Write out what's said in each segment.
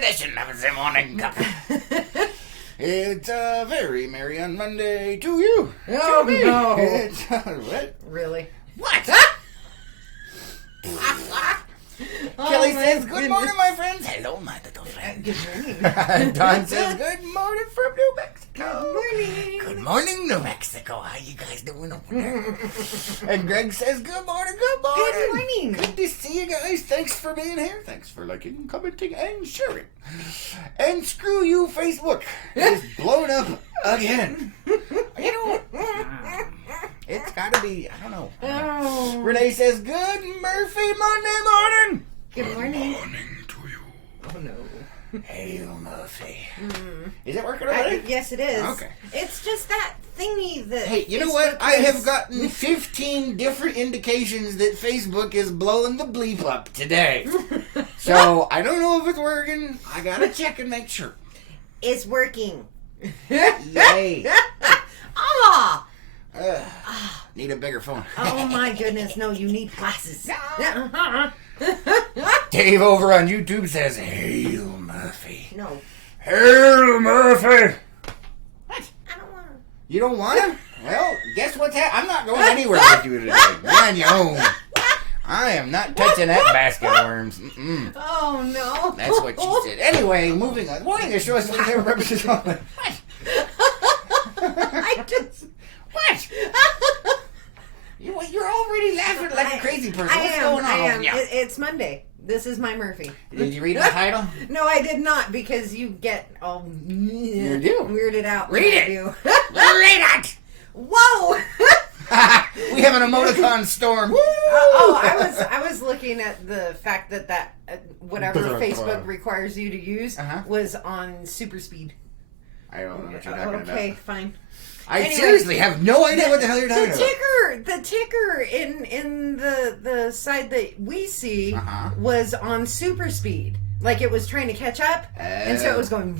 edition of the Morning Cup. It's a very merry on Monday to you. Oh, to me. no. It's, what? Really? What? Oh, Kelly my says, good goodness. morning, my friends. Hello, my little friend. Good morning. Don says, good morning from New Mexico. Good morning. Good morning, New Mexico. How you guys doing over there? And Greg says, good morning, good morning. Good morning. Good to see you guys. Thanks for being here. Thanks for liking, commenting, and sharing. And screw you, Facebook. It's blown up again. You know what? It's gotta be, I don't know. Oh. Renee says, good Murphy Monday morning. Good morning. Good morning to you. Oh, no. Hail Murphy. Is it working already? Yes, it is. Okay. It's just that thingy that... Hey, you know what? I have gotten 15 different indications that Facebook is blowing the bleep up today. So, I don't know if it's working. I gotta check and make sure. It's working. Yay. Ah! Need a bigger phone. Oh, my goodness. No, you need glasses. Dave over on YouTube says, Hail Murphy. No. Hail Murphy. What? I don't want to. You don't want him? Well, guess what's happening? I'm not going anywhere with you today. You're on your own. I am not touching that basket of worms. Mm-mm. Oh, no. That's what she said. Anyway, moving on. Morning, the show is there represents all. What? I just... What? You're already laughing like a crazy person. What's going on? I am. Yeah. It's Monday. This is my Murphy. Did you read my title? No, I did not, because you get all weirded out. Read when I it. do. Read it. Whoa! We have an emoticon storm. Woo! I was looking at the fact that whatever Facebook requires you to use was on super speed. I don't know what you're talking about. Okay, fine. I Anyway, seriously have no idea what the hell you're talking about. The ticker in the side that we see was on super speed. Like it was trying to catch up, and so it was going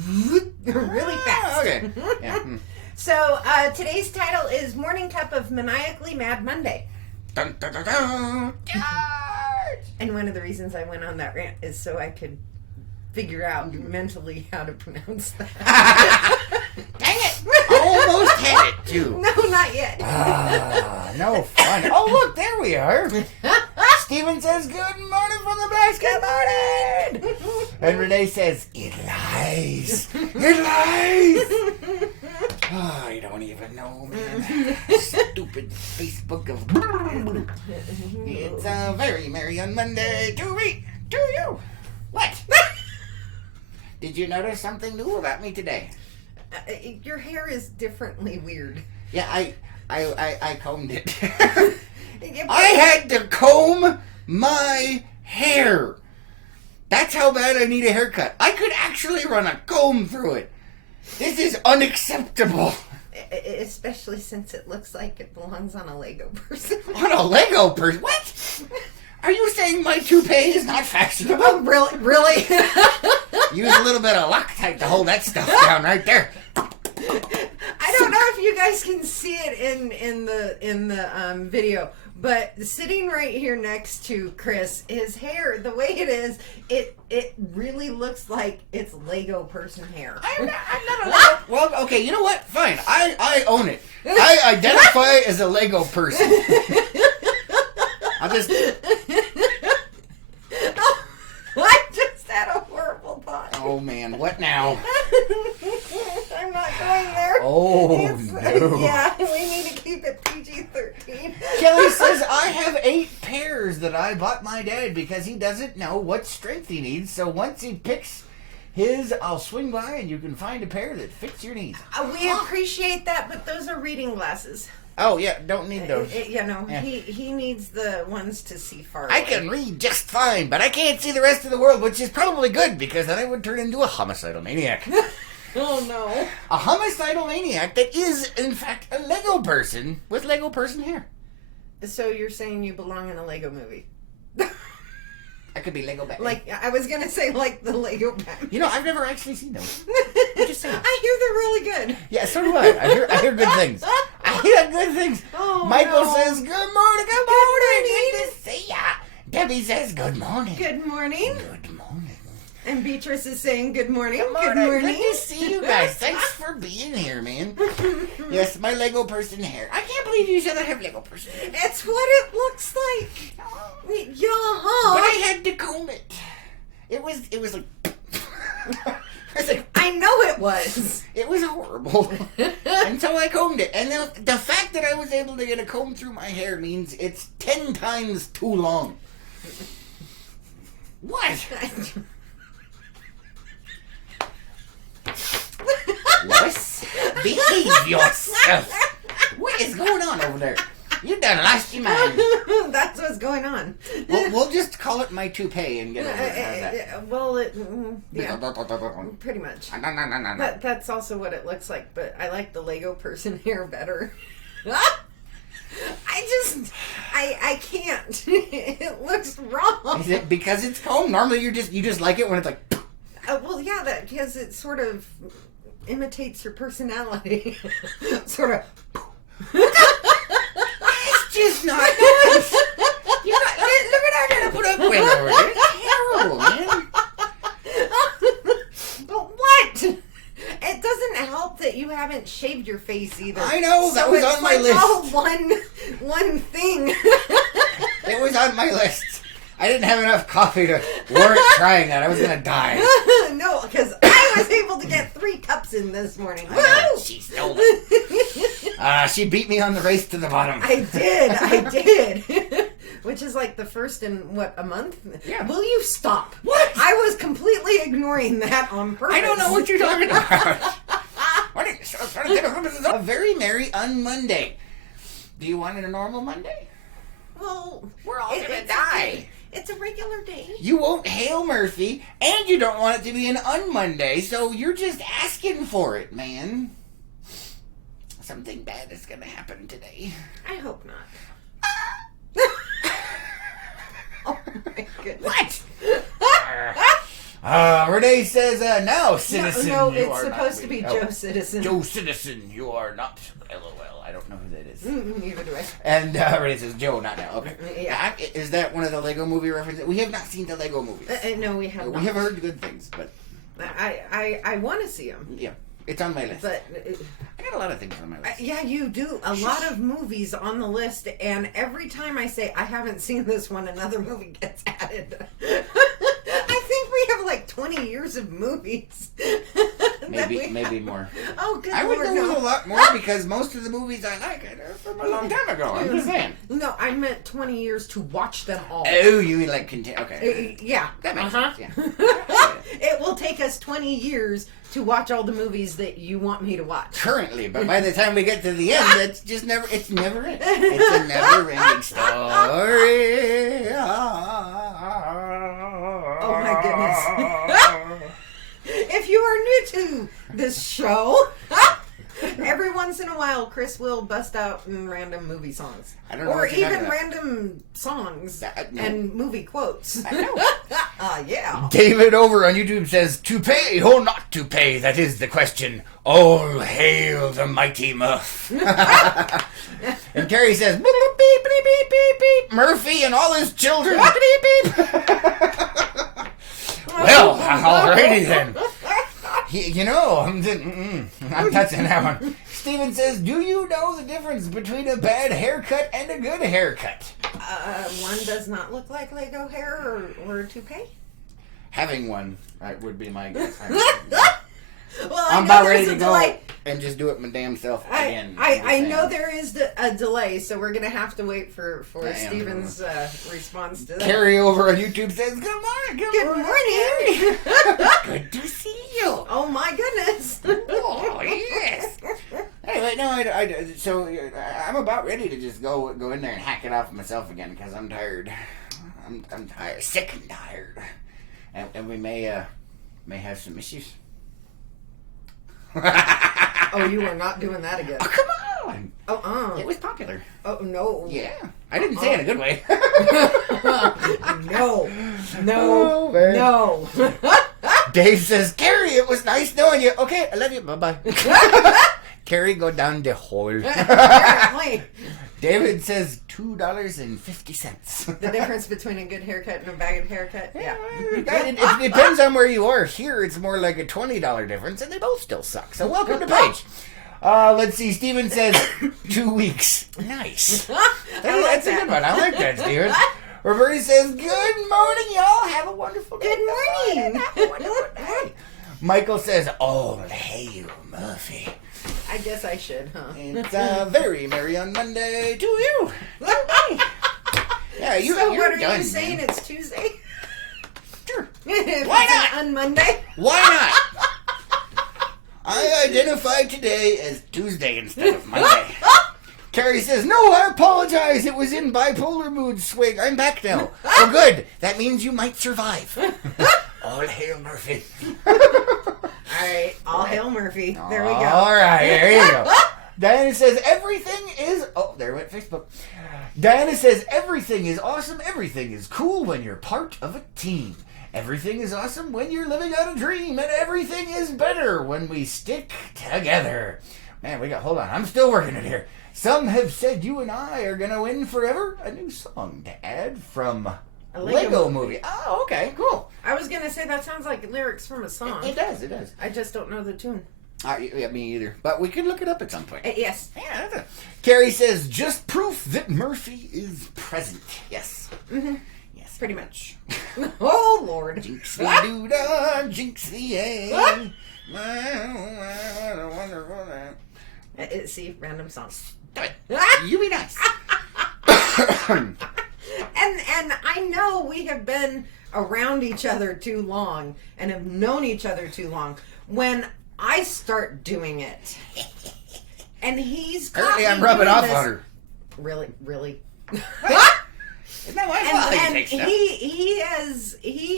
really fast. Okay. Yeah. So today's title is Morning Cup of Maniacally Mad Monday. Dun, dun, dun, dun. And one of the reasons I went on that rant is so I could figure out mentally how to pronounce that. Dang it! Almost had it too. No, not yet. No fun. Oh look, there we are. Steven says, good morning from the basket morning. And Renee says, it lies. It lies. Oh, you don't even know, man. Stupid Facebook of... It's a very merry on Monday to me, to you. What? Did you notice something new about me today? Your hair is differently weird. Yeah, I combed it. I had to comb my hair. That's how bad I need a haircut. I could actually run a comb through it. This is unacceptable. Especially since it looks like it belongs on a Lego person. On a Lego person? What? Are you saying my toupee is not fashionable? Oh, really? Really? Use a little bit of Loctite to hold that stuff down right there. I don't know if you guys can see it in the video, but sitting right here next to Chris, his hair, the way it is, it really looks like it's Lego person hair. I'm not a Lego. Well, okay, you know what? Fine. I own it. I identify as a Lego person. I'll just... I just had a horrible thought. Oh, man. What now? I'm not going there. Oh, no. Yeah, we need to keep it PG-13. Kelly says, I have 8 pairs that I bought my dad because he doesn't know what strength he needs. So once he picks his, I'll swing by and you can find a pair that fits your needs. We appreciate that, but those are reading glasses. Oh, yeah, don't need those. Yeah. He needs the ones to see far away. I can read just fine, but I can't see the rest of the world, which is probably good because then I would turn into a homicidal maniac. Oh, no. A homicidal maniac that is, in fact, a Lego person with Lego person hair. So you're saying you belong in a Lego movie? I could be Lego Batman. Like, I was going to say like the Lego Batman. You know, I've never actually seen those. I'm just saying. I hear they're really good. Yeah, so do I. I hear good things. I hear good things. Oh, Michael no. says, good morning, good morning. Good to see ya. Debbie says, good morning. Good morning. Good morning. And Beatrice is saying good morning. Good morning. Good to see you guys. Thanks for being here, man. Yes, my Lego person hair. I can't believe you said I have Lego person hair. It's what it looks like. Yeah. But I had to comb it. It was like... I know it was. It was horrible. Until I combed it. And the fact that I was able to get a comb through my hair means it's 10 times too long. What? What? Behave yourself. What is going on over there? You done lost your mind. That's what's going on. We'll just call it my toupee and get over it. Well, yeah, pretty much. That's also what it looks like, but I like the Lego person hair better. I can't. It looks wrong. Is it because it's combed? Normally you just like it when it's like... Well, yeah, that because it sort of imitates your personality. Sort of... It's not nice. Look at how I'm gonna put up with over there. It's terrible, man. But what? It doesn't help that you haven't shaved your face either. I know, that was on my list. All one thing. It was on my list. I didn't have enough coffee to warrant trying that. I was gonna die. No, because I was able to get 3 cups in this morning. She stole it. She beat me on the race to the bottom. I did. Which is like the first in, what, a month? Yeah. Will you stop? What? I was completely ignoring that on purpose. I don't know what you're talking about. A very merry un-Monday. Do you want it a normal Monday? Well, we're all gonna die. It's a regular day. You won't hail Murphy, and you don't want it to be an un-Monday, so you're just asking for it, man. Something bad is gonna happen today. I hope not. Oh my goodness. What? Renee says, now, citizen. No, you it's are supposed not to be Joe Citizen. Joe Citizen, you are not. LOL. I don't know who that is. Neither do I. And Renee says, Joe, not now. Okay. Yeah. Is that one of the Lego movie references? We have not seen the Lego movies. No, we have not. We have heard good things, but... I want to see them. Yeah. It's on my list. But I got a lot of things on my list. Yeah, you do. A lot of movies on the list, and every time I say I haven't seen this one, another movie gets added. I think we have like 20 years of movies. Maybe more. Oh, good I would Lord, know no. a lot more because most of the movies I like are from a long time ago. I'm just saying. No, I meant 20 years to watch them all. Oh, you mean like continue? Okay. Yeah. That makes sense. Yeah. It will take us 20 years to watch all the movies that you want me to watch. Currently, but by the time we get to the end, it's just never. It's never ending. It's a never-ending story. Oh my goodness! If you are new to this show, every once in a while, Chris will bust out in random movie songs. I don't know or what you're even talking about. random songs No. and movie quotes. I know. Yeah. David over on YouTube says, to pay or not to pay, that is the question. All hail the mighty Muff. And Carrie says, beep, beep, beep, beep, beep, beep, Murphy and all his children. Beep, beep. Well, alrighty then. I'm touching that one. Steven says, do you know the difference between a bad haircut and a good haircut? One does not look like Lego hair or a toupee. Having one would be my guess. Well, I'm about ready to go and just do it my damn self again. I know there is a delay, so we're going to have to wait for Steven's response to that. Carrie over on YouTube says, good morning. Good morning. Good to see you. Oh, my goodness. Oh, yes. Anyway, no, so I'm about ready to just go in there and hack it off myself again because I'm tired. I'm tired, sick and tired. And we may have some issues. Oh, you are not doing that again. Oh, come on. It was popular. Oh, no. Yeah. I didn't say it in a good way. No. Dave says, Carrie, it was nice knowing you. Okay, I love you. Bye-bye. Carrie, go down the hole. Apparently. David says $2.50. The difference between a good haircut and a bad haircut. Yeah. It depends on where you are. Here, it's more like a $20 difference, and they both still suck. So welcome to Paige. Let's see. Steven says 2 weeks. Nice. That's a good one. I like that, Steven. Roberta says, good morning, y'all. Have a wonderful day. Good morning. Have a wonderful day. Michael says, oh, hail Murphy. I guess I should, huh? It's very merry on Monday to you. Yeah, so what are done, you saying? man. It's Tuesday? Sure. Why not? On Monday? Why not? I identify today as Tuesday instead of Monday. Carrie says, no, I apologize. It was in bipolar mood swing. I'm back now. Oh, good. That means you might survive. All hail Murphy. All right. All hail Murphy. There we go. All right. There you go. Diana says, everything is... Oh, there went Facebook. Diana says, everything is awesome. Everything is cool when you're part of a team. Everything is awesome when you're living out a dream. And everything is better when we stick together. Man, hold on. I'm still working it here. Some have said you and I are going to win forever. A new song to add from a Lego movie. Oh, okay, cool. I was going to say that sounds like lyrics from a song. It does. I just don't know the tune. Yeah, me either. But we could look it up at some point. Yes. Yeah. Carrie says, just proof that Murphy is present. Yes. Mm-hmm. Yes. Pretty much. Oh, Lord. Jinx the doodah, jinx the a. See, random songs. You be nice. And I know we have been around each other too long and have known each other too long when I start doing it. And he's Apparently I'm rubbing off on her. Really? Isn't that my fault? And he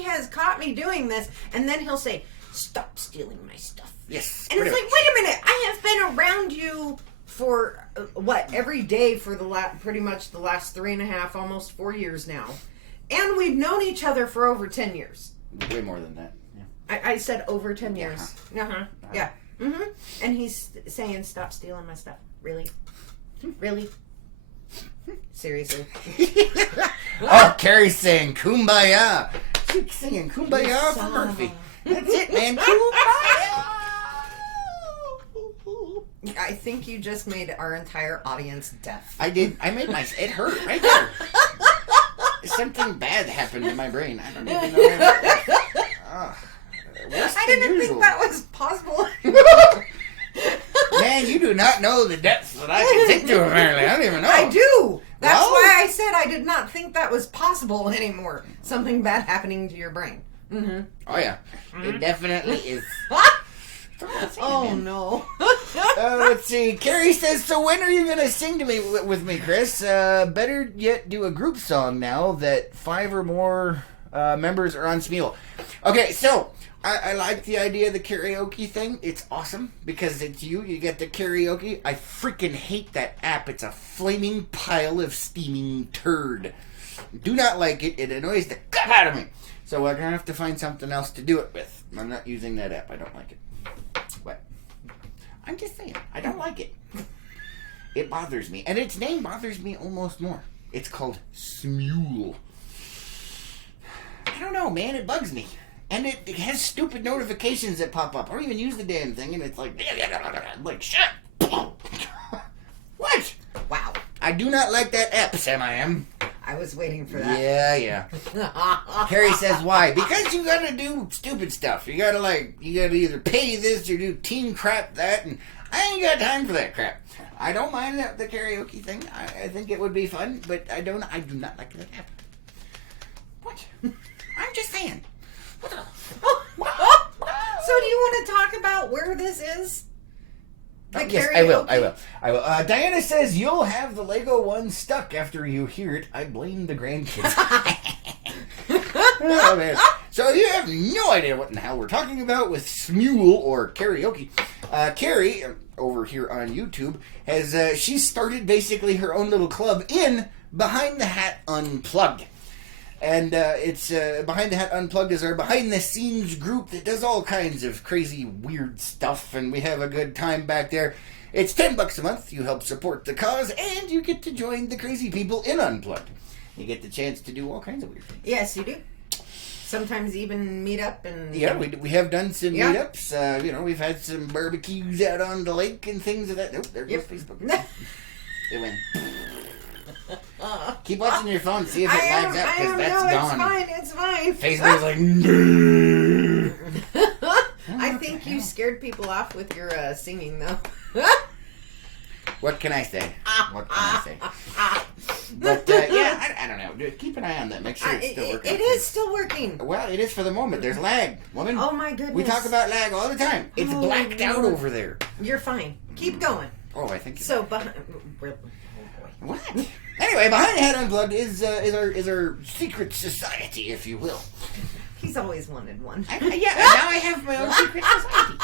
has caught me doing this, and then he'll say, stop stealing my stuff. Yes. And it's like, wait a minute, I have been around you for every day for pretty much the last 3.5, almost 4 years now, and we've known each other for over 10 years. Way more than that. Yeah. I said over 10 years. Yeah. Mm-hmm. And he's saying, stop stealing my stuff. Really? Seriously. Oh, Carrie's saying Kumbaya. She's singing Kumbaya for Murphy. That's it, man. Kumbaya. I think you just made our entire audience deaf. I did. I made it hurt right there. Something bad happened to my brain. I don't even know. I didn't think that was possible. Man, you do not know the depths that I can take to, apparently. I don't even know. I do. That's why I said I did not think that was possible anymore. Something bad happening to your brain. Mm-hmm. Oh, yeah. It definitely is. Oh, no. Let's see. Carrie says, so when are you going to sing to me with me, Chris? Better yet, do a group song now that 5 or more members are on Smule. Okay, so I like the idea of the karaoke thing. It's awesome because it's you get the karaoke. I freaking hate that app. It's a flaming pile of steaming turd. Do not like it. It annoys the crap out of me. So we're going to have to find something else to do it with. I'm not using that app. I don't like it. But I'm just saying, I don't like it. It bothers me. And its name bothers me almost more. It's called Smule. I don't know, man. It bugs me. And it has stupid notifications that pop up. I don't even use the damn thing, and it's like, shit. What? Wow. I do not like that app, Sam. I am. I was waiting for that. Yeah. Carrie says, why? Because you gotta do stupid stuff. You gotta either pay this or do team crap that, and I ain't got time for that crap. I don't mind the karaoke thing. I think it would be fun, but I do not like that app. What? I'm just saying. What the? So do you want to talk about where this is? Yes, I will. Diana says, you'll have the Lego one stuck after you hear it. I blame the grandkids. Oh, man. So you have no idea what in the hell we're talking about with Smule or karaoke. Carrie, over here on YouTube, has she started basically her own little club in Behind the Hat Unplugged. And it's Behind the Hat Unplugged is our behind-the-scenes group that does all kinds of crazy, weird stuff, and we have a good time back there. It's $10 a month. You help support the cause, and you get to join the crazy people in Unplugged. You get the chance to do all kinds of weird things. Yes, you do. Sometimes even meet up and... Yeah, we have done some meetups. We've had some barbecues out on the lake and things of that. Nope, there goes Facebook. It went. Keep watching your phone, see if it lags up, because that's gone. It's fine. Facebook's like... I think you scared people off with your singing, though. What can I say? But, I don't know. Keep an eye on that. Make sure it's still working. It is still working. Well, it is for the moment. There's lag, woman. Oh, my goodness. We talk about lag all the time. It's blacked out over there. You're fine. Keep going. Oh, I think so. Behind... What? Anyway, Behind the Head Unplugged is our secret society, if you will. He's always wanted one. Now I have my own secret society.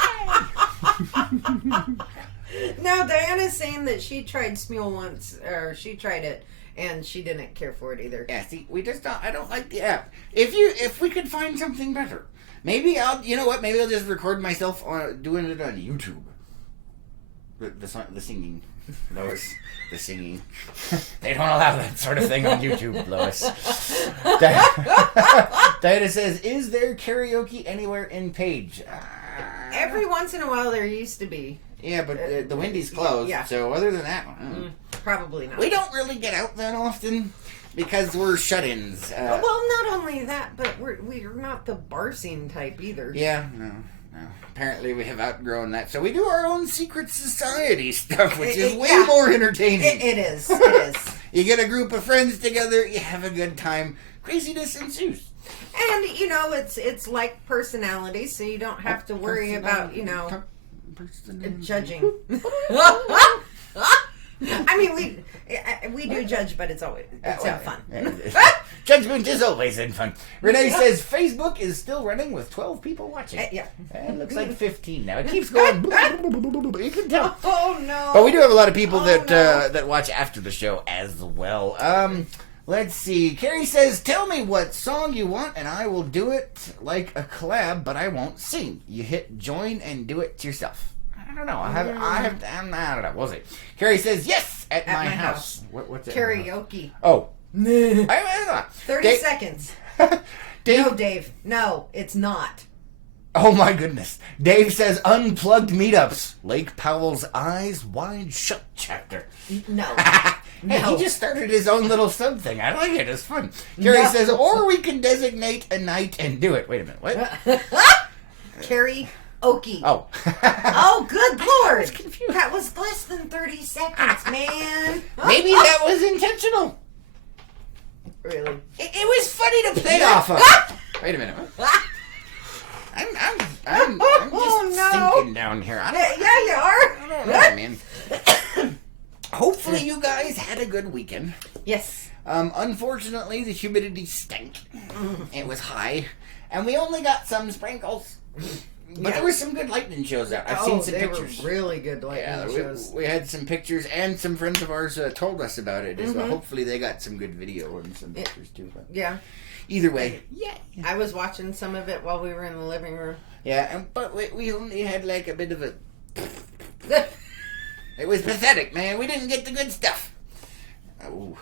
Now, Diana's saying that she tried Smule once, or she tried it, and she didn't care for it either. Yeah, see, I don't like the app. If we could find something better, maybe maybe I'll just record myself doing it on YouTube. The singing. Lois, the singing. They don't allow that sort of thing on YouTube, Lois. Diana says, is there karaoke anywhere in Page? Every once in a while there used to be. Yeah, but the Wendy's closed, so other than that... probably not. We don't really get out that often because we're shut-ins. Well, not only that, but we're not the bar scene type either. Yeah, no. Apparently we have outgrown that. So we do our own secret society stuff, which is way more entertaining. It is. You get a group of friends together, you have a good time. Craziness ensues. And, it's like personality, so you don't have to worry about, judging. I mean, we do judge, but it's always fun. Judgment is always in fun. Renee says Facebook is still running with 12 people watching. It looks like 15 now. It keeps going. You can tell. Oh no! But we do have a lot of people that watch after the show as well. Let's see. Carrie says, "Tell me what song you want, and I will do it like a collab, but I won't sing. You hit join and do it yourself." I don't know. I don't know. We'll see. Carrie says, yes, at my house. What's it? Karaoke. Oh. 30 seconds. Dave? No, Dave. No, it's not. Oh, my goodness. Dave says, unplugged meetups. Lake Powell's Eyes Wide Shut chapter. No. Hey, he just started his own little sub thing. I like it. It's fun. Carrie says, or we can designate a night and do it. Wait a minute. What? Carrie Okie. Oh. Oh, good Lord. I was confused. That was less than 30 seconds, man. Maybe that was intentional. Really? It was funny to play off of. Wait a minute. I'm just sinking down here. Yeah, you are. I don't know, man. Hopefully you guys had a good weekend. Yes. Unfortunately, the humidity stank. It was high. And we only got some sprinkles. But there were some good lightning shows out. I've seen some pictures. They were really good lightning shows. We had some pictures, and some friends of ours told us about it as well. Hopefully they got some good video and some pictures too. But either way, I was watching some of it while we were in the living room. Yeah, but we only had like a bit of a... It was pathetic, man. We didn't get the good stuff. Oh.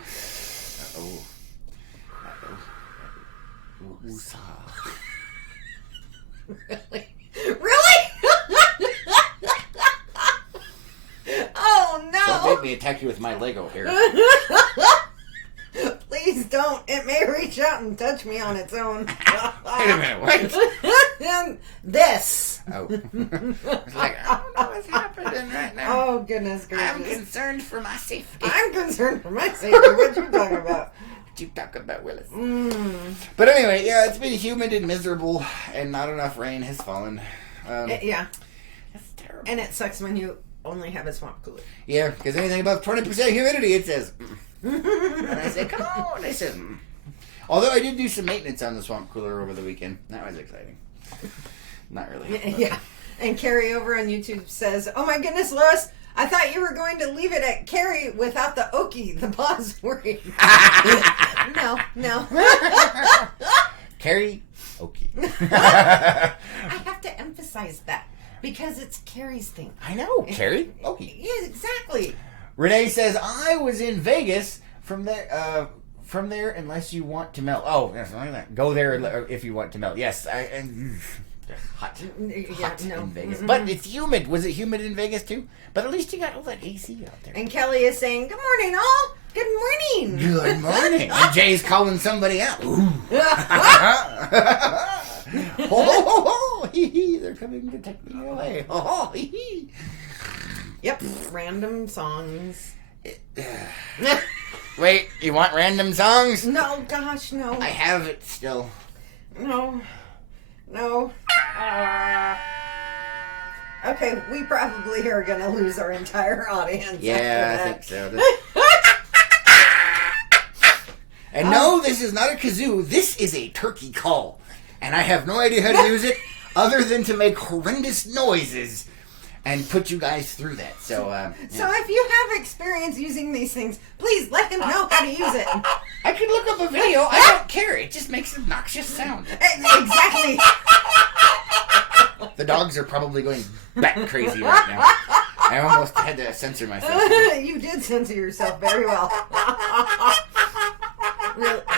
Really? Oh no! Don't make me attack you with my Lego here. Please don't. It may reach out and touch me on its own. Wait a minute, what? And this. Oh. It's like, I don't know what's happening right now. Oh, goodness gracious. I'm concerned for my safety. I'm concerned for my safety. What you talking about? You talk about Willis. But anyway, it's been humid and miserable, and not enough rain has fallen. Yeah. It's terrible. And it sucks when you only have a swamp cooler. Yeah, because anything above 20% humidity, it says. And I said, come on. They said, Although I did do some maintenance on the swamp cooler over the weekend. That was exciting. Not really. Yeah. And Carrie over on YouTube says, oh my goodness, Lois, I thought you were going to leave it at Carrie without the Okie, the pause word. No. Carrie Okie. I have to emphasize that. Because it's Carrie's thing. I know, Carrie. Okay. Yes, exactly. Renee says, I was in Vegas from there, unless you want to melt. Oh, yes, like that. Go there if you want to melt. Yes, hot. Hot in Vegas. But it's humid. Was it humid in Vegas too? But at least you got all that AC out there. And Kelly is saying, good morning, all. Good morning. Good morning. And Jay's calling somebody out. Ooh. Ho, ho, ho, ho. Hee, hee. They're coming to take me away. Ho, ho, hee, hee. Yep. Random songs. Wait, you want random songs? No, gosh, no. I have it still. No. Okay, we probably are going to lose our entire audience. Yeah, I think so. And no, this is not a kazoo. This is a turkey call. And I have no idea how to use it other than to make horrendous noises and put you guys through that. So if you have experience using these things, please let him know how to use it. I can look up a video. I don't care. It just makes obnoxious sound. Exactly. The dogs are probably going bat crazy right now. I almost had to censor myself. You did censor yourself very well.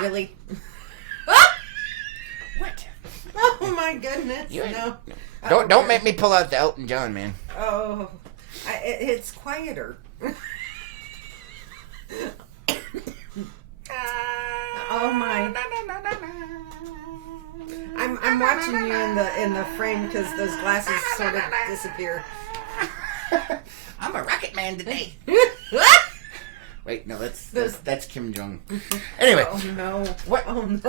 Really? What? Oh my goodness! No. Don't make me pull out the Elton John, man. Oh, it's quieter. Oh my! I'm watching you in the frame because those glasses sort of disappear. I'm a rocket man today. Wait, no, that's Kim Jong. Anyway. Oh no! What? Oh no!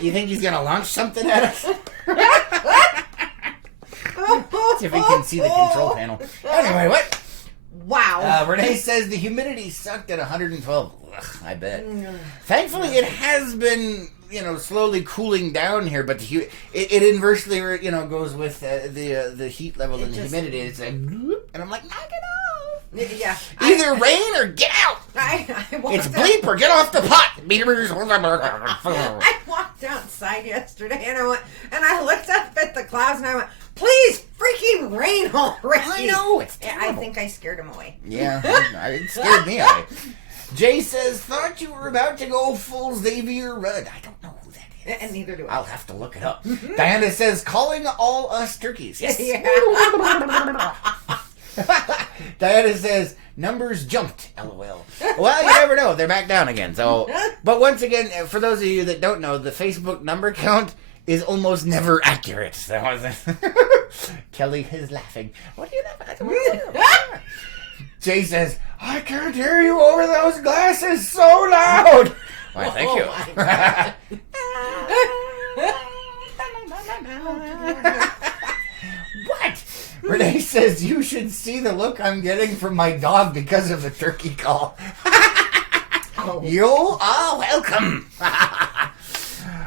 You think he's gonna launch something at us? See if we can see the control panel. Anyway, what? Wow. Renee says the humidity sucked at 112. Ugh, I bet. Thankfully, it has been, slowly cooling down here, but it inversely, goes with the heat level and the humidity. It's like, and I'm like, knock it off. Yeah. Either rain or get out. It's bleep or get off the pot. I walked outside yesterday and I looked up at the clouds and I went, please freaking rain already. I know, it's terrible. I think I scared him away. Yeah, it scared me away. Jay says, thought you were about to go full Xavier Rudd. I don't know who that is. And neither do I. I'll have to look it up. Diana says, calling all us turkeys. Yes. Yeah. Diana says, numbers jumped, LOL. Well, you never know. They're back down again. So, but once again, for those of you that don't know, the Facebook number count is almost never accurate. So, Kelly is laughing. What are you laughing at? Jay says, I can't hear you over those glasses so loud. Why, thank you. What? Renee says, you should see the look I'm getting from my dog because of the turkey call. You are welcome.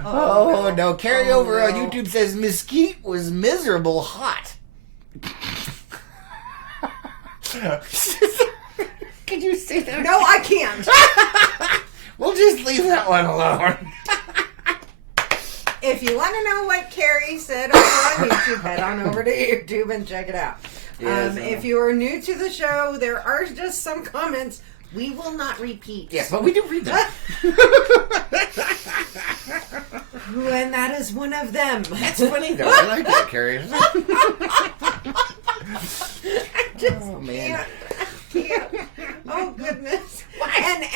Oh, no. Carryover on YouTube says, Mesquite was miserable hot. Can you say that? No, I can't. We'll just leave that one alone. If you want to know what Carrie said over on YouTube, head on over to YouTube and check it out. Yes, if you are new to the show, there are just some comments we will not repeat. Yes, but we do read them. And that is one of them. That's funny, though. I like that, Carrie. Oh, man. Oh, goodness.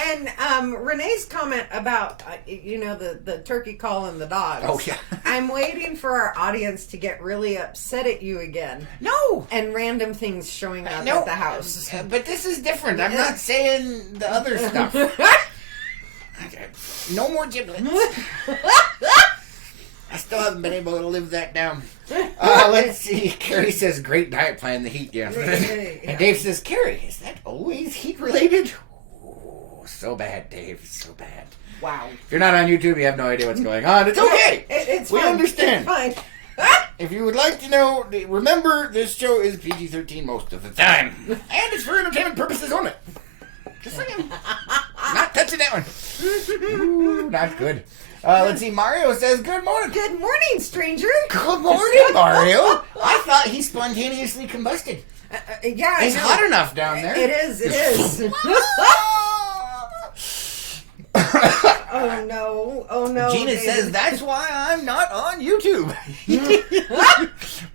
And Renee's comment about, the turkey call and the dogs. Oh, yeah. I'm waiting for our audience to get really upset at you again. No. And random things showing up at the house. But this is different. I'm not saying the other stuff. No more giblets. I still haven't been able to live that down. Let's see. Carrie says, great diet plan, the heat, yeah. And Dave says, Carrie, is that always heat related? Oh, so bad, Dave. So bad. Wow. If you're not on YouTube, you have no idea what's going on. It's okay. It's we fine. understand. It's fine. If you would like to know, remember, this show is PG-13 most of the time. And it's for entertainment purposes only. Just saying. Not touching that one. Ooh, not good. Let's see. Mario says, good morning. Good morning, stranger. Good morning, Mario. I thought he spontaneously combusted. Yeah, It's hot enough down there. It is. Oh no. Gina David. says, that's why I'm not on YouTube.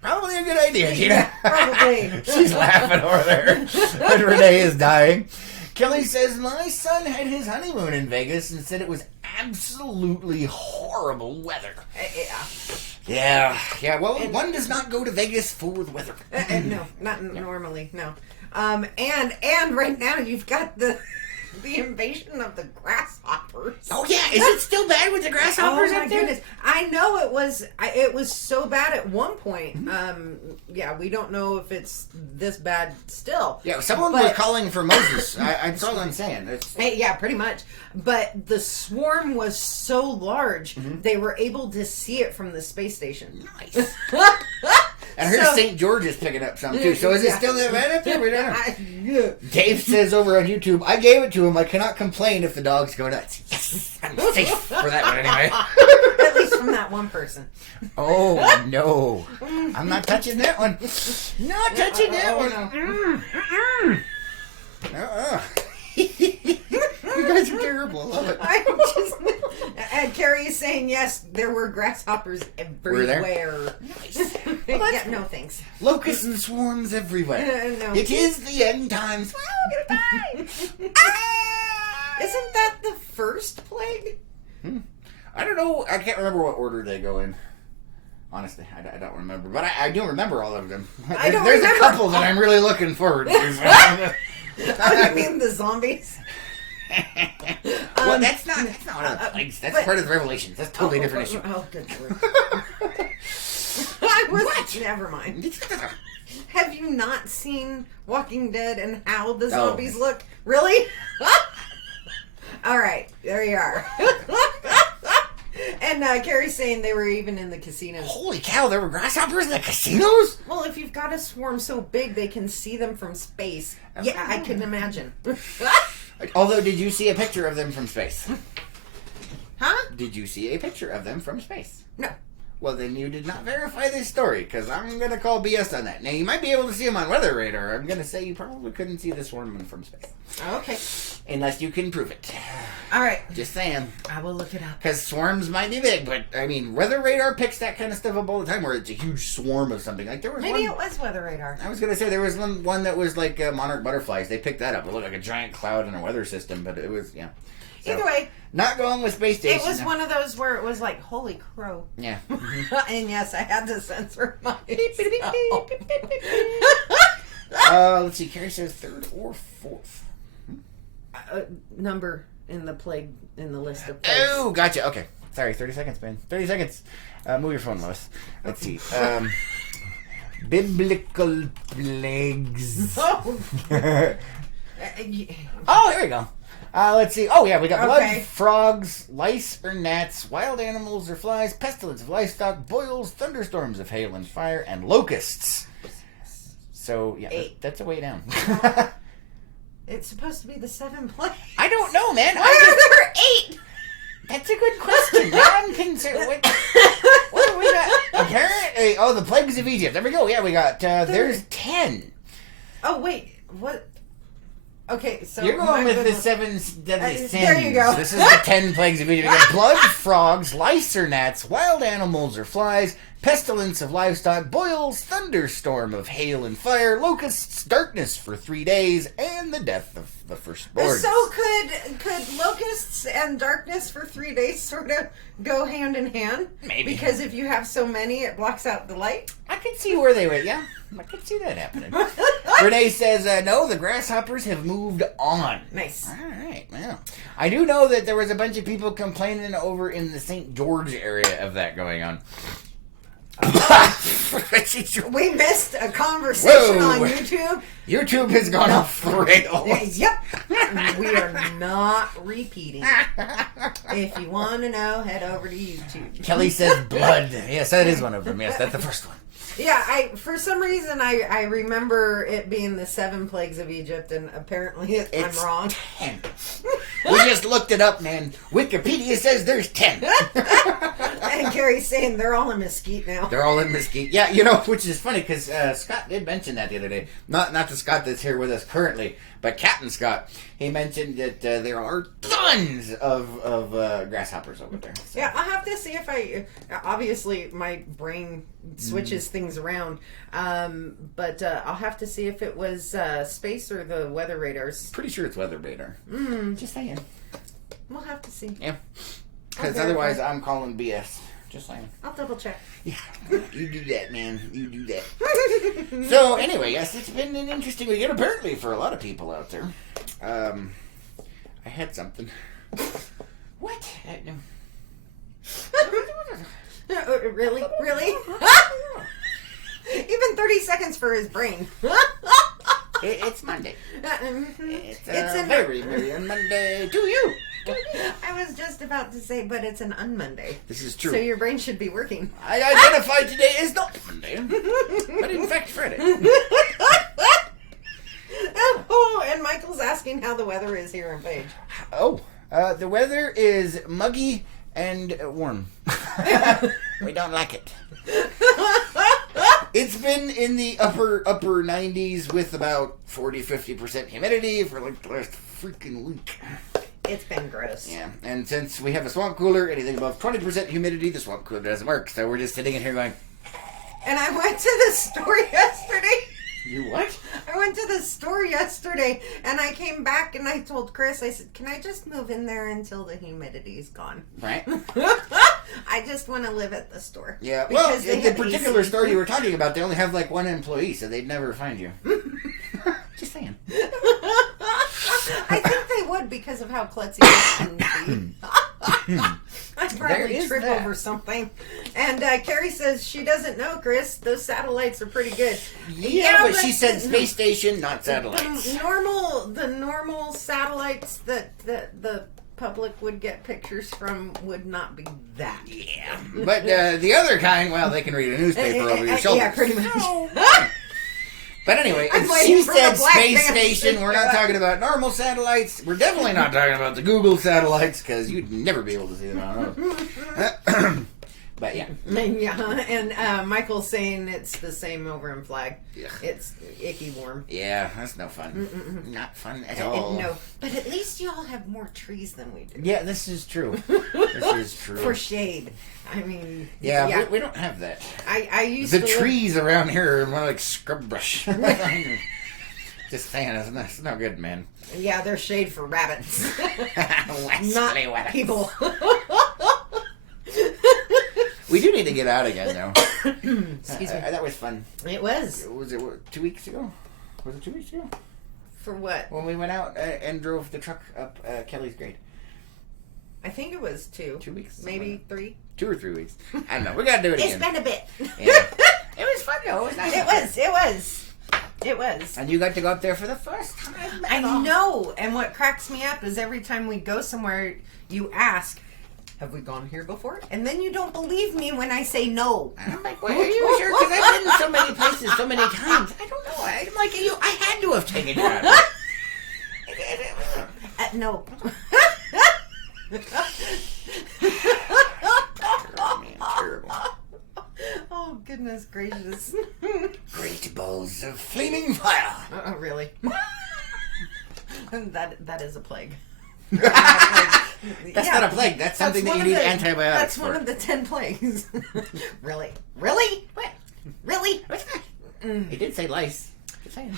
Probably a good idea, Gina. Probably. She's laughing over there. And Renee is dying. Kelly says, my son had his honeymoon in Vegas and said it was absolutely horrible weather. Yeah. Yeah. Well, one does not go to Vegas for the weather. No, not normally. No. And right now you've got the invasion of the grasshoppers. Oh yeah, is it still bad with the grasshoppers up there? Goodness. I know it was. It was so bad at one point. Yeah, we don't know if it's this bad still. Yeah, someone was calling for Moses. That's all I'm saying. Yeah, pretty much. But the swarm was so large, they were able to see it from the space station. Nice. And I heard St. George is picking up some too. So is it still that bad up there? We don't know. Dave says over on YouTube, I gave it to him. I cannot complain if the dogs go nuts. Yes, I'm safe for that one anyway. At least from that one person. Oh no, I'm not touching that one. Not touching that one. No. You guys are terrible. I love it. And Carrie is saying yes, there were grasshoppers everywhere. Nice. Yeah, no thanks. Locusts and swarms everywhere. No. It is the end times. Well, we're gonna die. Isn't that the first plague? I don't know. I can't remember what order they go in. Honestly, I don't remember. But I do remember all of them. There's a couple that I'm really looking forward to. I mean the zombies. Well, that's not one of the plagues. That's part of the Revelations. That's a totally different issue. Oh, good lord. Never mind. Have you not seen Walking Dead and how the zombies look? Really? All right, there you are. And Carrie's saying they were even in the casinos. Holy cow, there were grasshoppers in the casinos? Well, if you've got a swarm so big, they can see them from space. Yeah, I can imagine. Although, did you see a picture of them from space? Huh? Did you see a picture of them from space? No. Well, then you did not verify this story, because I'm going to call BS on that. Now, you might be able to see them on Weather Radar. I'm going to say you probably couldn't see the swarm from space. Okay. Unless you can prove it. All right. Just saying. I will look it up. Because swarms might be big, but, I mean, Weather Radar picks that kind of stuff up all the time, where it's a huge swarm of something. Like, there was Maybe it was Weather Radar. I was going to say, there was one that was like monarch butterflies. They picked that up. It looked like a giant cloud in a weather system, but it was, yeah. So, either way. Not going with space station. It was one of those where it was like, holy crow. Yeah. And yes, I had to censor myself. Let's see. Carrie says third or fourth. Number in the plague, in the list of plagues. Oh, gotcha. Okay. Sorry, 30 seconds, man. 30 seconds. Move your phone, Lois. Let's see. Biblical plagues. Oh, Oh, here we go. Let's see. Oh, yeah, we got blood, Okay. frogs, lice or gnats, wild animals or flies, pestilence of livestock, boils, thunderstorms of hail and fire, and locusts. So, yeah, 8. that's a way down. It's supposed to be the 7 plagues. I don't know, man. Why are there 8? That's a good question. Now I'm concerned. What have we got? Apparently, the plagues of Egypt. There we go. Yeah, we got, there's 10. Oh, wait. What? Okay, so... You're going with the 7 deadly sins. There you go. This is the 10 plagues of Egypt. We got blood, frogs, lice or gnats, wild animals or flies, pestilence of livestock, boils, thunderstorm of hail and fire, locusts, darkness for 3 days, and the death of the firstborn. So could locusts and darkness for 3 days sort of go hand in hand? Maybe. Because if you have so many, it blocks out the light? I could see where they went, yeah. I could see that happening. Renee says, no, the grasshoppers have moved on. Nice. All right, well. I do know that there was a bunch of people complaining over in the St. George area of that going on. We missed a conversation Whoa. on YouTube. YouTube has gone off the rails. Yep. We are not repeating. If you want to know, head over to YouTube. Kelly says blood. Yes, that is one of them. Yes, that's the first one. Yeah, for some reason I remember it being the 7 plagues of Egypt, and apparently I'm wrong. 10. We just looked it up, man. Wikipedia says there's 10. And Carrie's saying they're all in Mesquite now. They're all in Mesquite. Yeah, which is funny because Scott did mention that the other day. Not the Scott that's here with us currently, but Captain Scott. He mentioned that there are tons of grasshoppers over there. So. Yeah, I'll have to see if obviously my brain switches things around. But I'll have to see if it was space or the weather radars. Pretty sure it's weather radar. Just saying. We'll have to see. Yeah. Because otherwise I'm calling BS. Just saying. I'll double check. Yeah, you do that, man. You do that. So anyway, yes, it's been an interesting weekend apparently for a lot of people out there. I had something. What? Really? Really? Even 30 seconds for his brain. It's Monday. It's a very Monday to you. I was just about to say, but it's an un-Monday. This is true. So your brain should be working. I identified today as not Monday, but in fact Friday. Oh, and Michael's asking how the weather is here in Page. Oh, the weather is muggy and warm. We don't like it. It's been in the upper 90s with about 40-50% humidity for like the last freaking week. It's been gross. Yeah, and since we have a swamp cooler, anything above 20% humidity, the swamp cooler doesn't work. So we're just sitting in here going... And I went to the store yesterday. You what? I went to the store yesterday, and I came back, and I told Chris, I said, can I just move in there until the humidity's gone? Right. I just want to live at the store. Yeah, well, in the particular store you were talking about, they only have like one employee, so they'd never find you. Just saying. I think they would because of how klutzy it can be. I'd probably trip over something. And Carrie says she doesn't know, Chris. Those satellites are pretty good. Yeah, but she said space station, not satellites. The normal satellites that the public would get pictures from would not be that. Yeah. But the other kind, well, they can read a newspaper over your shoulder. Yeah, pretty much. But anyway, if she said space station, we're not talking about normal satellites. We're definitely not talking about the Google satellites, because you'd never be able to see them on those. But yeah. Yeah, and Michael's saying it's the same over in Flag. Yeah. It's icky warm. Yeah, that's no fun. Not fun at all. No, but at least y'all have more trees than we do. Yeah, this is true. This is true. For shade. I mean... Yeah. We don't have that. I used the to... trees around here are more like scrub brush. Just saying, it's not good, man. Yeah, they're shade for rabbits. Not rabbits. people. We do need to get out again, though. Excuse me. That was fun. It was. Was it 2 weeks ago? Was it 2 weeks ago? For what? When we went out and drove the truck up Kelly's grade. I think it was 2. 2 weeks? Maybe 3. 2 or 3 weeks. I don't know. We gotta do it again. It's been a bit. Yeah. It was fun, though. It was nice. It was. And you got to go up there for the first time. I know. And what cracks me up is every time we go somewhere, you ask, have we gone here before? And then you don't believe me when I say no. I'm like, well, are you sure? Because I've been so many places so many times. I don't know. I'm like, I had to have taken you out. No. Terrible. Oh, goodness gracious. Great balls of flaming fire. Oh, really? That is a plague. That's not a plague. That's something that you need antibiotics for. That's one of the 10 plagues. Really? Really? What? Really? It did say lice. Just saying.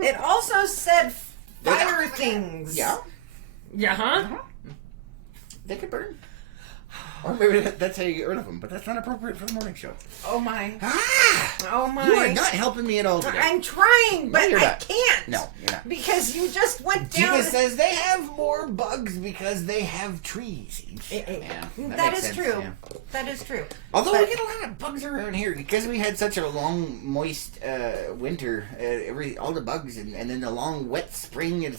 It also said fire things. Yeah. Yeah, huh? They could burn. Or maybe that's how you get rid of them, but that's not appropriate for the morning show. Oh my. Ah! Oh my. You are not helping me at all today. I'm trying, but you're I not. can't. No, you're not. Because you just went down. Gina says they have more bugs because they have trees. That is sense, true. yeah. That is true. Although we get a lot of bugs around here because we had such a long, moist winter. All the bugs, and then the long, wet spring. And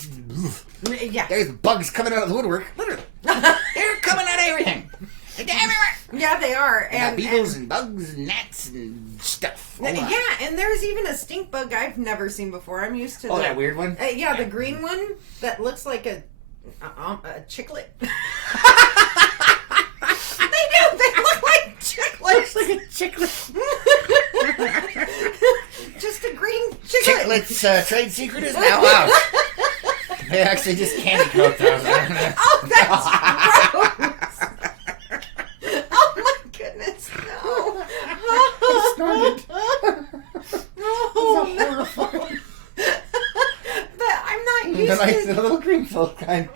Yeah. There's bugs coming out of the woodwork. Literally, they're coming out of everything. They're everywhere. Yeah, they are. And beetles and bugs and gnats and stuff. Yeah, and there's even a stink bug I've never seen before. I'm used to that weird one? Yeah, the green one that looks like a chiclet. They do. They look like chiclets. Looks like a chiclet. Just a green chiclet. Chiclet's trade secret is now out. They actually just candy coat those. Oh, that's gross. Oh my goodness, no. Oh, no. I'm not used The little green folk kind.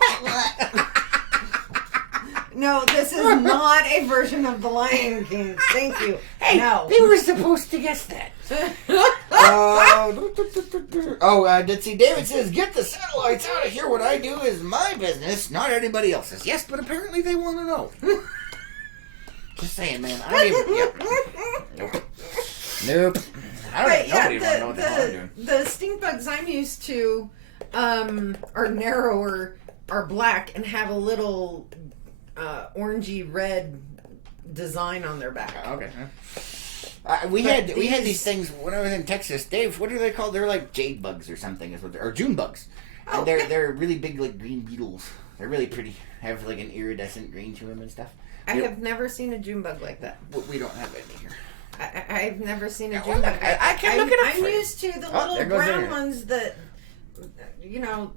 No, this is not a version of The Lion King. Thank you. Hey, no. they were supposed to guess that. Let's see. David says, get the satellites out of here. What I do is my business, not anybody else's. Yes, but apparently they want to know. Just saying, man. I don't even... Nope. I don't even want to know what the hell I'm doing. The stink bugs I'm used to are narrower, are black, and have a little orangey red design on their back. Okay. We had these things when I was in Texas. Dave, what are they called? They're like jade bugs or something, or June bugs. And they're really big, like green beetles. They're really pretty. Have like an iridescent green to them and stuff. I have never seen a June bug like that. We don't have any here. I've never seen a June bug. I can look it up. I'm used to the little there goes brown there. ones that,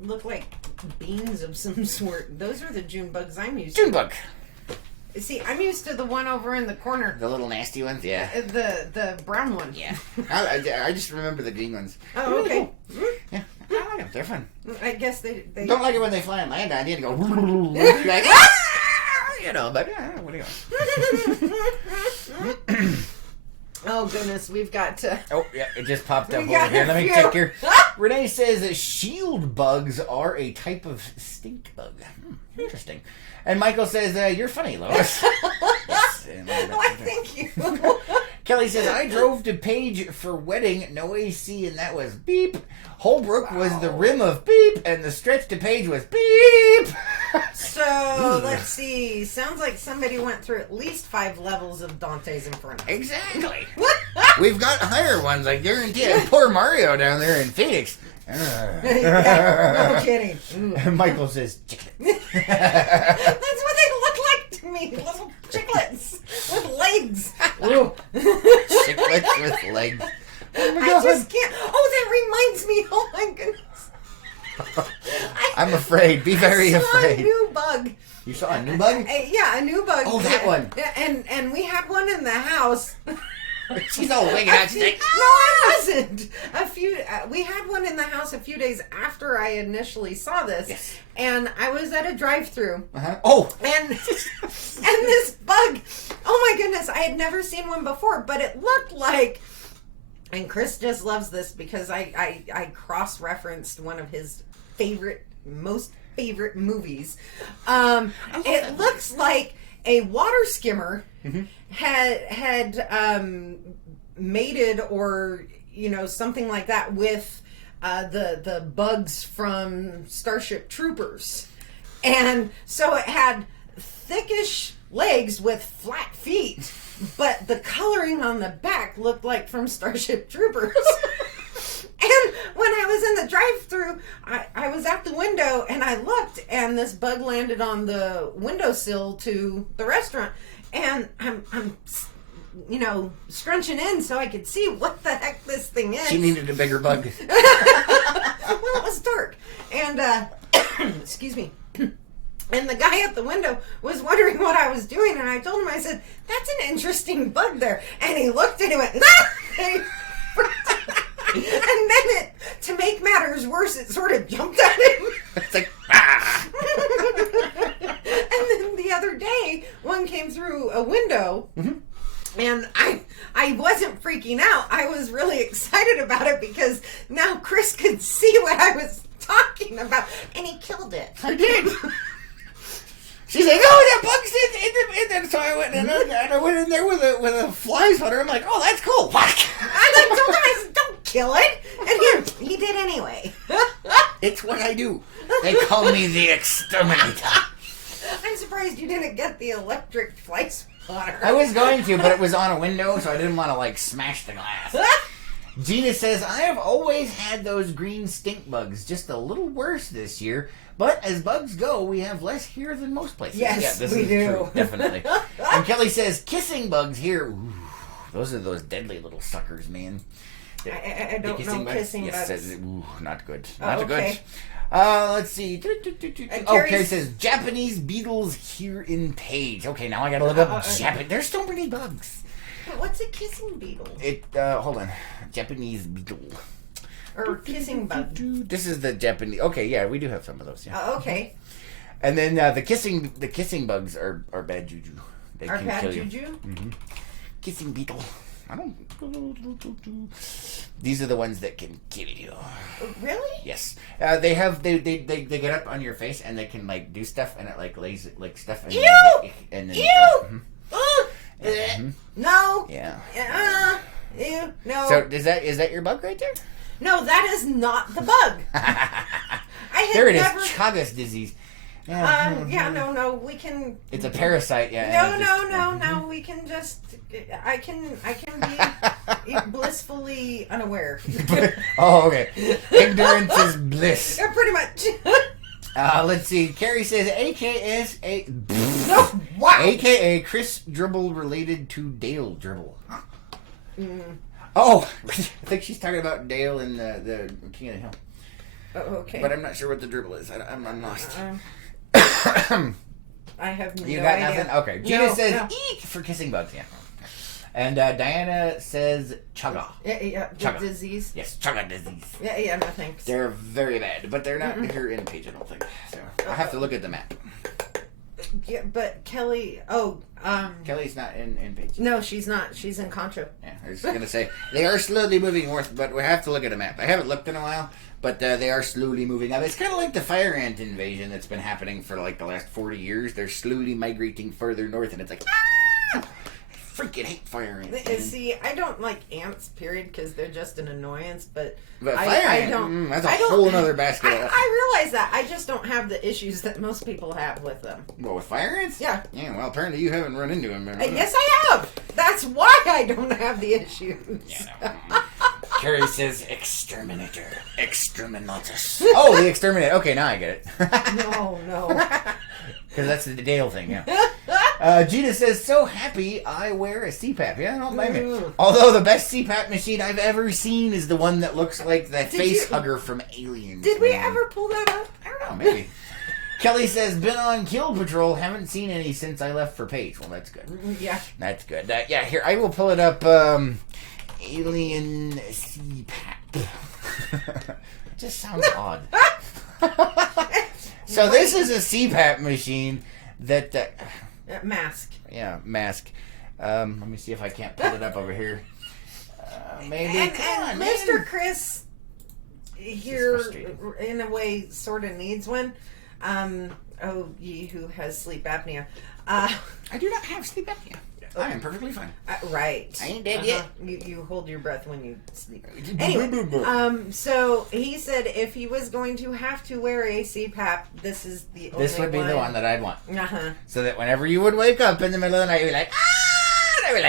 look like beans of some sort. Those are the June bugs I'm used to. June bug. See, I'm used to the one over in the corner. The little nasty ones, yeah. The brown one. Yeah. I just remember the green ones. Oh, okay. Cool. Yeah, I like them. They're fun. I guess they don't like it when they fly and land. I need to go. Like, ah! But what do you want? Oh goodness, we've got to. Oh yeah, it just popped up over here. Let me check here. Renee says that shield bugs are a type of stink bug. Interesting. And Michael says, you're funny, Lois. Yes. Why, thank you. Kelly says, I drove to Page for wedding, no AC, and that was beep. Holbrook was the rim of beep, and the stretch to Page was beep. So, let's see. Sounds like somebody went through at least 5 levels of Dante's Inferno. Exactly. We've got higher ones, I guarantee it. Poor Mario down there in Phoenix. Yeah, no kidding. Michael says, chicklets. That's what they look like to me. Little chicklets with legs. Chicklets with legs. Oh my I God. just can't. Oh, that reminds me. Oh my goodness. I'm afraid. Be very afraid. I saw a new bug. You saw a new bug? Yeah, a new bug. Oh, that one. And we had one in the house. She's all wigging out. She's like, no, I wasn't. We had one in the house a few days after I initially saw this, yes. And I was at a drive-through. Oh, and this bug. Oh my goodness, I had never seen one before, but it looked like. And Chris just loves this because I cross-referenced one of his most favorite movies. It looks like a water skimmer. Mm-hmm. had mated or something like that with the bugs from Starship Troopers, and so it had thickish legs with flat feet, but the coloring on the back looked like from Starship Troopers. And when I was in the drive-thru, I was at the window and I looked, and this bug landed on the windowsill to the restaurant. And I'm scrunching in so I could see what the heck this thing is. She needed a bigger bug. Well, it was dark. And, excuse me. And the guy at the window was wondering what I was doing. And I told him, I said, that's an interesting bug there. And he looked and he went, and then to make matters worse, it sort of jumped at him. It's like, ah! And then the other day, one came through through a window. And I wasn't freaking out. I was really excited about it because now Chris could see what I was talking about, and he killed it. I did. She's like, oh, that bug's in there. So I went in there with a fly swatter. I'm like, oh, that's cool. I don't kill it. And he did anyway. It's what I do. They call me the exterminator. I'm surprised you didn't get the electric fly swatter. I was going to, but it was on a window, so I didn't want to, like, smash the glass. Gina says, I have always had those green stink bugs, just a little worse this year. But as bugs go, we have less here than most places. Yes, we do. True, definitely. And Kelly says, kissing bugs here. Ooh, those are those deadly little suckers, man. I don't know kissing bugs. Says, ooh, not good. Not good. Let's see. Carrie says, Japanese beetles here in Page. Okay, now I gotta look up Japan. There's so many bugs. What's a kissing beetle? Hold on. Japanese beetle. Or kissing bug. This is the Japanese. Okay, yeah, we do have some of those. Yeah. Okay. And then the kissing bugs are bad juju. They are can bad kill juju? You. Mm-hmm. Kissing beetle. I don't. These are the ones that can kill you. Really? Yes. They get up on your face and they can like do stuff and it like lays like stuff. And Ew! And then, No. Yeah. Ew. No. So is that your bug right there? No, that is not the bug. There it is. Chagas disease. No, we can. It's a parasite, yeah. No, we can just. I can be blissfully unaware. Oh, okay. Ignorance is bliss. Yeah, pretty much. Let's see. Carrie says, Wow. AKA Chris Dribble related to Dale Dribble. Oh, I think she's talking about Dale in the King of the Hill. Oh, okay. But I'm not sure what the dribble is. I'm lost. I have no idea. You got nothing? Okay. Gina says, eat for kissing bugs. Yeah. And Diana says, chugga. Yeah, chugga. Disease. Yes, chugga disease. Yeah, no thanks. They're very bad, but they're not here in Page, I don't think. So I'll have to look at the map. Yeah, but Kelly. Kelly's not in Page. No, she's not. She's in Contra. Yeah, I was gonna say they are slowly moving north, but we have to look at a map. I haven't looked in a while, but they are slowly moving up. It's kind of like the fire ant invasion that's been happening for like the last 40 years. They're slowly migrating further north, and it's like, I freaking hate fire ants. See, I don't like ants, period, because they're just an annoyance. But fire ant, that's a whole other basket. I realize that. I just don't have the issues that most people have with them. What, with fire ants? Yeah. Yeah, well, apparently you haven't run into them. Yes, I have. That's why I don't have the issues. Yeah, no. Carrie says, exterminator. Exterminatus. Oh, the exterminator. Okay, now I get it. No. Because that's the Dale thing, yeah. Gina says, so happy I wear a CPAP. Yeah, I don't blame me. Although the best CPAP machine I've ever seen is the one that looks like the hugger from Aliens. Did we ever pull that up? I don't know, maybe. Kelly says, been on Kill Patrol. Haven't seen any since I left for Page. Well, that's good. Yeah. That's good. Yeah, here, I will pull it up. Alien CPAP. It just sounds odd. So this is a CPAP machine that... mask. Yeah, mask. Let me see if I can't pull it up over here. Maybe. And Mr. Chris here, in a way, sort of needs one. Oh, ye who has sleep apnea. I do not have sleep apnea. I am perfectly fine. Right. I ain't dead yet. You hold your breath when you sleep. Anyway, so he said if he was going to have to wear a CPAP, this is the only one. This would be the one that I'd want. Uh-huh. So that whenever you would wake up in the middle of the night, you'd be like, ah! And I'd be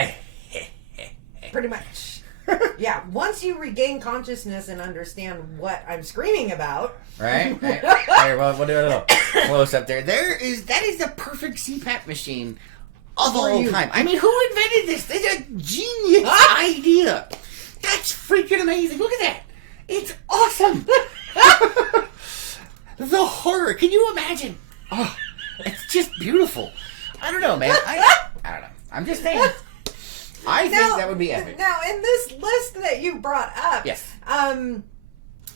like, pretty much. Yeah. Once you regain consciousness and understand what I'm screaming about. Right? Here, we'll do a little close up there. That is the perfect CPAP machine of all time. I mean, who invented this? It's a genius idea. That's freaking amazing. Look at that. It's awesome. The horror. Can you imagine? Oh, it's just beautiful. I don't know, man. I don't know. I'm just saying. I think that would be epic. Now, in this list that you brought up, yes,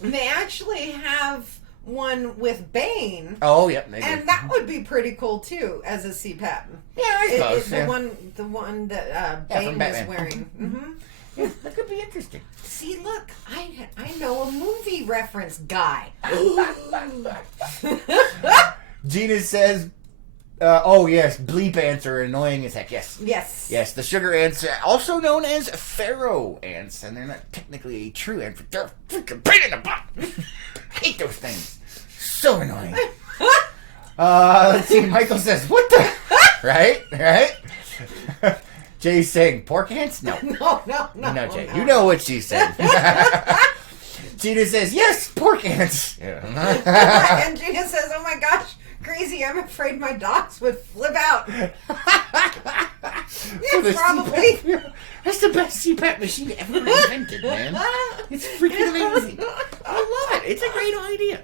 they actually have one with Bane. Oh, yeah, maybe. And that would be pretty cool too, as a CPAP. Yeah, I suppose. The one that Bane was wearing. Mm-hmm. Yeah, that could be interesting. See, look, I know a movie reference guy. Gina says, oh yes, bleep ants are annoying as heck. Yes. Yes. Yes, the sugar ants, also known as pharaoh ants, and they're not technically a true ant, but they're freaking pain in the butt. I hate those things. So annoying. Let's see, Michael says, what the? Right? Jay's saying, pork ants? No. No, Jay. No. You know what she's saying. Gina says, yes, pork ants. And Gina says, oh my gosh, crazy, I'm afraid my dogs would flip out. Yeah, probably. That's the best CPAP machine ever invented, man. It's freaking amazing. I love it. It's a great idea.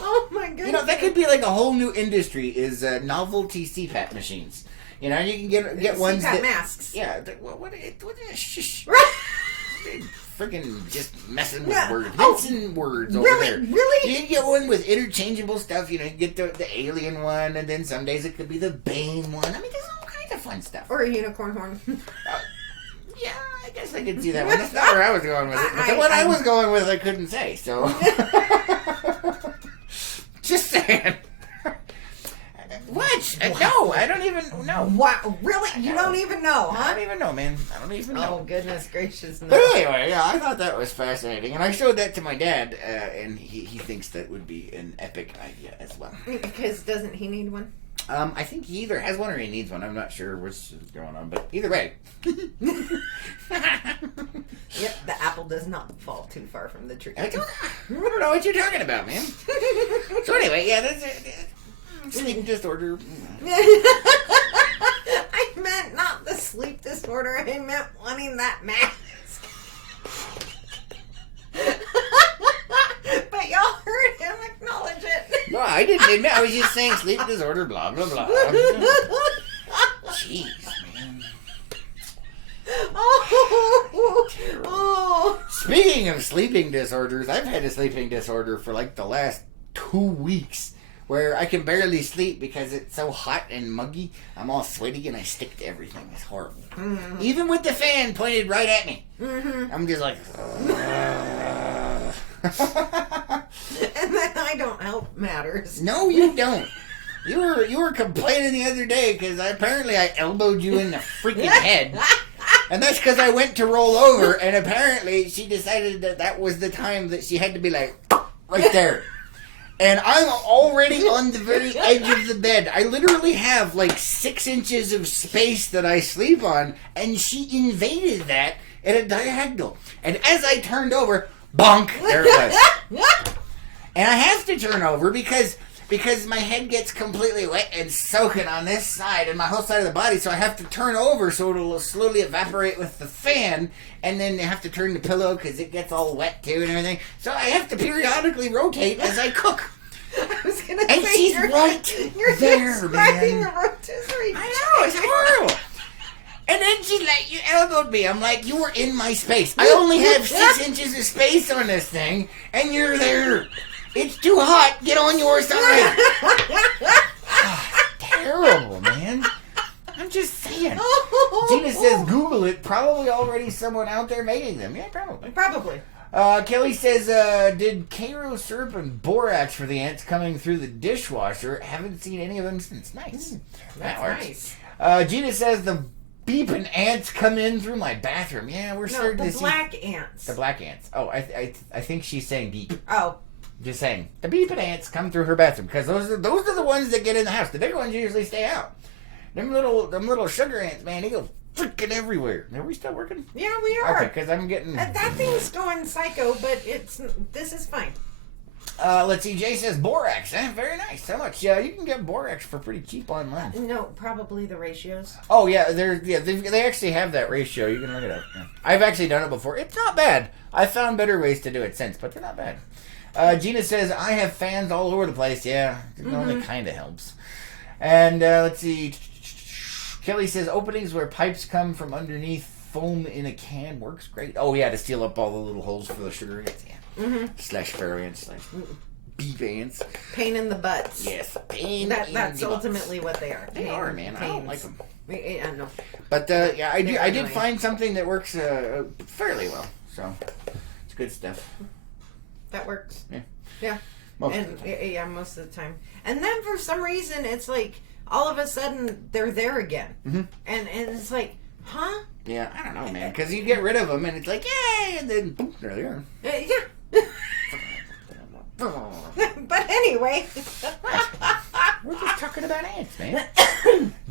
Oh my goodness. You know, that could be like a whole new industry, is novelty CPAP machines. You know, you can get ones CPAP that... masks. Yeah. What is... Shh. Freaking just messing with words. Mixing words over there. Really? You can get one with interchangeable stuff. You know, you get the alien one, and then some days it could be the Bane one. I mean, there's all kinds of fun stuff. Or a unicorn horn. Yeah, I guess I could see that one. That's not where I was going with it. But the one I was going with, I couldn't say, so... Just saying. What? No, I don't even know. Wow, really? You don't even know, huh? I don't even know, man. I don't even know. Oh, goodness gracious, no. But anyway, yeah, I thought that was fascinating. And I showed that to my dad, and he thinks that would be an epic idea as well. Because doesn't he need one? I think he either has one or he needs one. I'm not sure what's going on, but either way. Yep, the apple does not fall too far from the tree. I don't know what you're talking about, man. So anyway, yeah, that's it. Sleep disorder. I meant not the sleep disorder. I meant wanting that mask. But y'all heard him acknowledge it. No, I didn't admit. I was just saying sleep disorder, blah, blah, blah. Jeez, man. Oh. Speaking of sleeping disorders, I've had a sleeping disorder for like the last 2 weeks. Where I can barely sleep because it's so hot and muggy. I'm all sweaty and I stick to everything. It's horrible. Mm-hmm. Even with the fan pointed right at me. Mm-hmm. I'm just like... And then I don't help matters. No, you don't. You were complaining the other day because apparently I elbowed you in the freaking head. And that's because I went to roll over and apparently she decided that was the time that she had to be like, right there. And I'm already on the very edge of the bed. I literally have like 6 inches of space that I sleep on, and she invaded that at a diagonal. And as I turned over, bonk, there it was. And I have to turn over because my head gets completely wet and soaking on this side and my whole side of the body, so I have to turn over so it'll slowly evaporate with the fan, and then I have to turn the pillow because it gets all wet too and everything. So I have to periodically rotate as I cook. I was gonna and say, she's right there, man. A rotisserie. I know, it's horrible. And then she's like, you elbowed me. I'm like, you were in my space. I only have 6 inches of space on this thing, and you're there. It's too hot. Get on your side. Terrible, man. I'm just saying. Gina says, Google it. Probably already someone out there making them. Yeah, probably. Probably. Kelly says, did Cairo syrup and borax for the ants coming through the dishwasher? Haven't seen any of them since. Nice. That's nice. Gina says, the beeping ants come in through my bathroom. Yeah, we're starting to see. The black ants. The black ants. Oh, I think she's saying beep. Oh. Just saying. The beeping ants come through her bathroom because those are the ones that get in the house. The big ones usually stay out. Them little sugar ants, man, they go freaking everywhere. Are we still working? Yeah, we are. Okay, because I'm getting... That thing's going psycho, but this is fine. Let's see. Jay says borax. Very nice. How much? Yeah, you can get borax for pretty cheap online. No, probably the ratios. Oh yeah, they actually have that ratio. You can look it up. Yeah. I've actually done it before. It's not bad. I've found better ways to do it since, but they're not bad. Gina says I have fans all over the place. Yeah, it only kind of helps. And let's see. Kelly says openings where pipes come from underneath foam in a can works great. Oh yeah, to seal up all the little holes for the sugar ants. Yeah. Slash pharaoh ants. beef ants. Pain in the butts. Yes, pain. That's ultimately what they are. They are, man. I don't like them. I know. But yeah, I did find something that works fairly well. So it's good stuff. That works. Yeah. Yeah. Most of the time. Yeah, most of the time. And then for some reason, it's like all of a sudden they're there again, and it's like, huh? Yeah, I don't know, man. Because you get rid of them, and it's like, yay, and then boom, there they are. Yeah. But anyway, we're just talking about ants, man.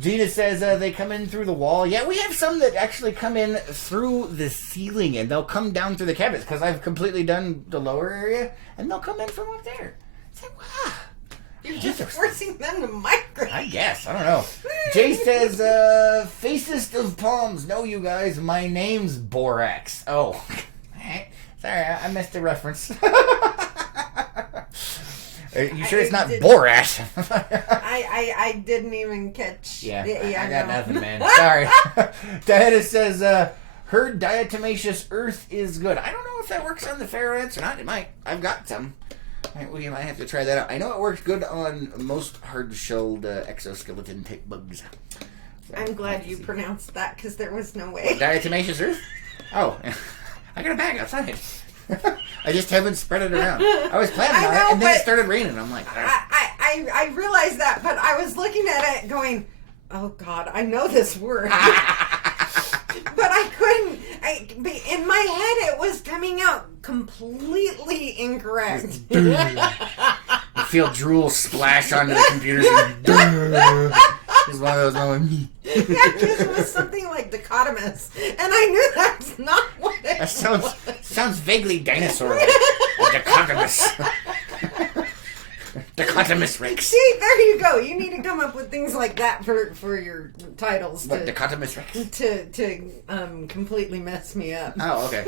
Gina says they come in through the wall. Yeah, we have some that actually come in through the ceiling, and they'll come down through the cabinets because I've completely done the lower area, and they'll come in from up there. It's like, wow. You're just forcing them to migrate. I guess. I don't know. Jay says, Facest of Palms. No, you guys, my name's Borax. Oh. Sorry, I missed the reference. Are you sure it's not Borat? I didn't even catch. Yeah, I got nothing, man. Sorry. Diana says, heard diatomaceous earth is good. I don't know if that works on the ferro ants or not. It might. I've got some. We might have to try that out. I know it works good on most hard-shelled exoskeleton-type bugs. So, I'm glad you pronounced that because there was no way. Diatomaceous earth? Oh, I got a bag outside. I just haven't spread it around. I was planning on it, and then it started raining. I'm like, I realized that, but I was looking at it going, oh God, I know this word. But I couldn't. In my head, it was coming out completely incorrect. You feel drool splash onto the computer. It's one of those moments. Yeah, because it was something like dichotomous, and I knew that's not what it that was. Sounds vaguely dinosaur-like. Dichotomous. Dichotomous Rex. See, there you go. You need to come up with things like that for your titles. What, Dichotomous Rex? To completely mess me up. Oh, okay.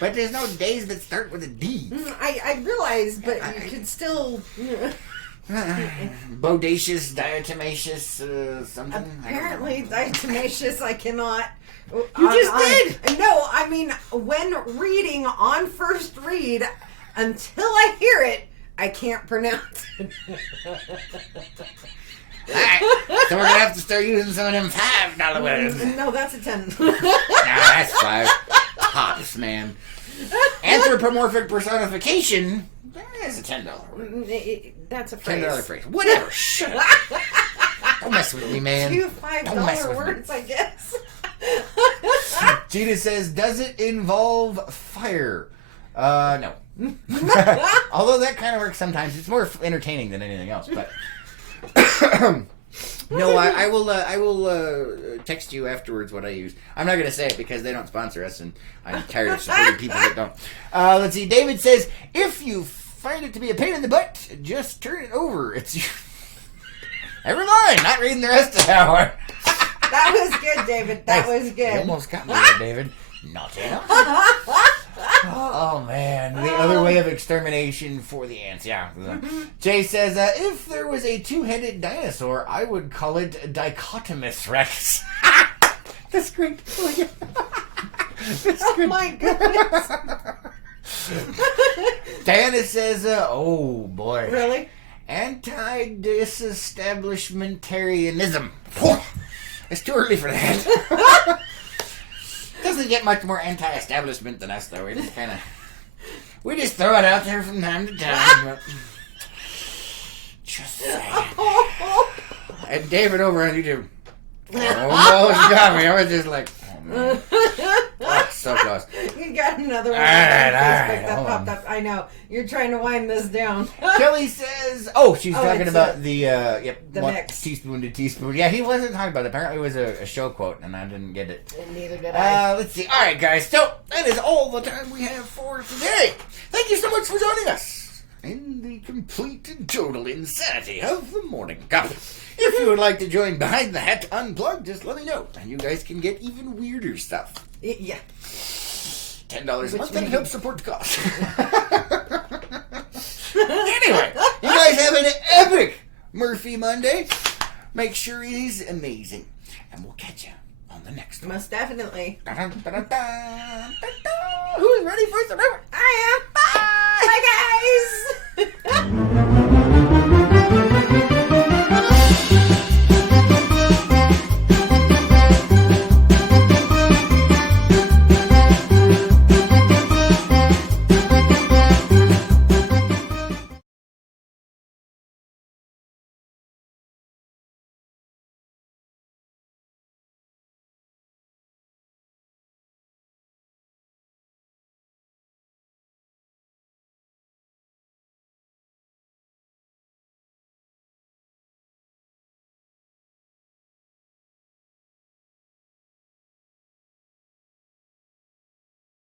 But there's no days that start with a D. I realize, but you could still... Bodacious, diatomaceous, something? Apparently, diatomaceous, I cannot... You just did! No, I mean, when reading on first read, until I hear it, I can't pronounce it. Alright, so we're gonna have to start using some of them $5 words. No, that's a 10. Nah, that's 5. Tops, man. Anthropomorphic personification, that's a $10 word. That's a phrase. $10 phrase. Whatever, shut up. Don't mess with me, man. 2 $5 words, I guess. Gina says, does it involve fire? No. Although that kind of works sometimes. It's more entertaining than anything else, but... No, I will text you afterwards what I use. I'm not going to say it because they don't sponsor us, and I'm tired of supporting people that don't. Let's see. David says, if you find it to be a pain in the butt, just turn it over. It's Never mind. Not reading the rest of that one. That was good, David. That was good. You almost got me there, David. Not enough. Oh, man. The other way of extermination for the ants. Yeah. Jay says, if there was a two-headed dinosaur, I would call it Dichotomous Rex. That's great. Oh, my goodness. Diana says, oh, boy. Really? Anti-disestablishmentarianism. It's too early for that. Doesn't get much more anti-establishment than us, though. We just throw it out there from time to time. But just saying. And David over on YouTube almost got me. I was just like, oh, man. Oh, so close. You got another one. All right, that popped up. I know. You're trying to wind this down. Kelly says, she's talking about the mix. Teaspoon to teaspoon. Yeah, he wasn't talking about it. Apparently it was a show quote, and I didn't get it. And neither did I. Let's see. All right, guys. So that is all the time we have for today. Thank you so much for joining us in the complete and total insanity of the morning cup. If you would like to join Behind the Hat Unplugged, just let me know, and you guys can get even weirder stuff. Yeah. $10 a month and help support the cause. Anyway, you guys have an epic Murphy Monday. Make sure he's amazing. And we'll catch you on the next one. Most definitely. Dun, dun, dun, dun.